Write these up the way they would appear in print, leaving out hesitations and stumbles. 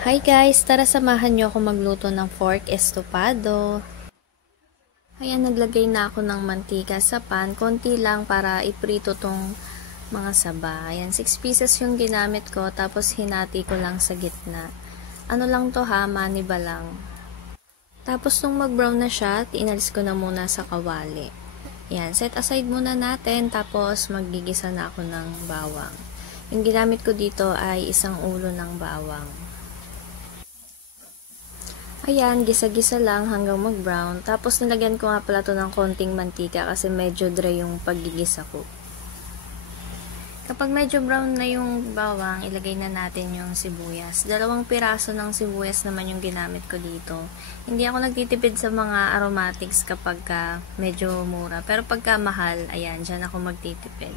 Hi guys, tara samahan niyo ako magluto ng pork estopado. Ayan, naglagay na ako ng mantika sa pan, konti lang para iprito tong mga saba. Ayan, 6 pieces yung ginamit ko, tapos hinati ko lang sa gitna. Ano lang to ha, maniba lang. Tapos nung mag-brown na siya, inalis ko na muna sa kawali. Ayan, set aside muna natin, tapos maggigisa na ako ng bawang. Yung ginamit ko dito ay isang ulo ng bawang. Ayan, gisa-gisa lang hanggang mag-brown. Tapos nilagyan ko nga pala to ng konting mantika kasi medyo dry yung paggigisa ko. Kapag medyo brown na yung bawang, ilagay na natin yung sibuyas. 2 piraso ng sibuyas naman yung ginamit ko dito. Hindi ako nagtitipid sa mga aromatics kapag medyo mura. Pero pagka mahal, ayan, dyan ako magtitipid.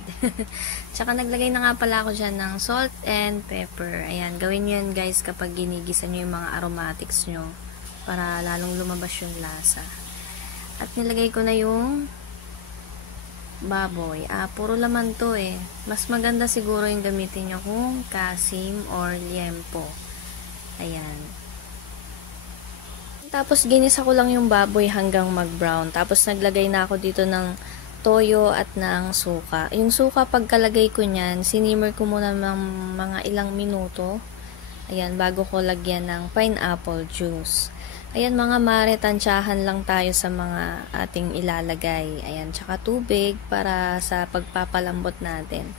Tsaka naglagay na nga pala ako dyan ng salt and pepper. Ayan, gawin nyo yan guys kapag ginigisa nyo yung mga aromatics nyo, para lalong lumabas yung lasa. At nilagay ko na yung baboy. Puro laman to eh. Mas maganda siguro yung gamitin nyo kung kasim or liempo. Ayan. Tapos ginisa ko lang yung baboy hanggang mag-brown. Tapos naglagay na ako dito ng toyo at ng suka. Yung suka pagkalagay ko nyan, sinimmer ko muna ng mga ilang minuto. Ayan, bago ko lagyan ng pineapple juice. Ayan mga mare, tansyahan lang tayo sa mga ating ilalagay. Ayan, tsaka tubig para sa pagpapalambot natin.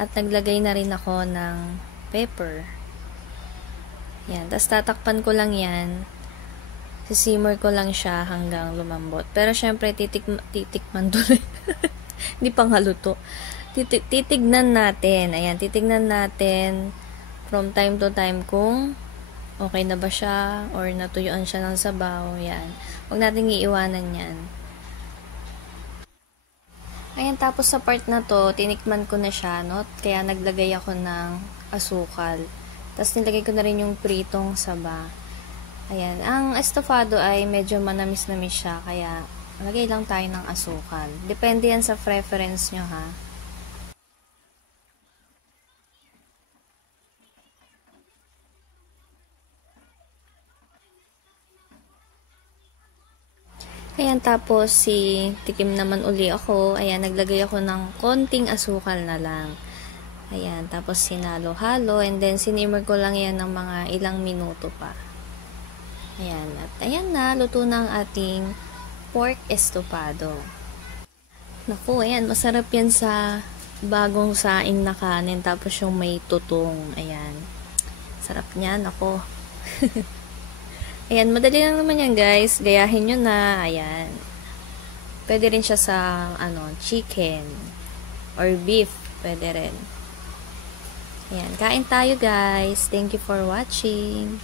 At naglagay na rin ako ng pepper. Ayan, tapos tatakpan ko lang yan. Sisimmer ko lang siya hanggang lumambot. Pero syempre, titikman tuloy. Hindi pang haluto. Titignan natin. Ayan, titignan natin from time to time kung okay na ba siya or natuyuan siya ng sabaw. Yan. Huwag natin iiwanan yan. Ayan, tapos sa part na to, tinikman ko na siya, no? Kaya naglagay ako ng asukal. Tapos nilagay ko na rin yung pritong saba. Ayan. Ang estofado ay medyo manamis-namis siya, kaya lagay lang tayo ng asukal. Depende yan sa preference nyo, ha? Ayan, tapos tikim naman uli ako. Ayan, naglagay ako ng konting asukal na lang. Ayan, tapos sinalo-halo and then sinimmer ko lang yan ng mga ilang minuto pa. Ayan, at ayan na, luto na ang ating pork estopado. Naku, ayan, masarap yan sa bagong saing na kanin, tapos yung may tutong. Ayan, sarap niyan, ako. Ayan, madali lang naman yan guys. Gayahin nyo na. Ayan. Pwede rin siya sa, chicken. Or beef. Pwede rin. Ayan, kain tayo guys. Thank you for watching.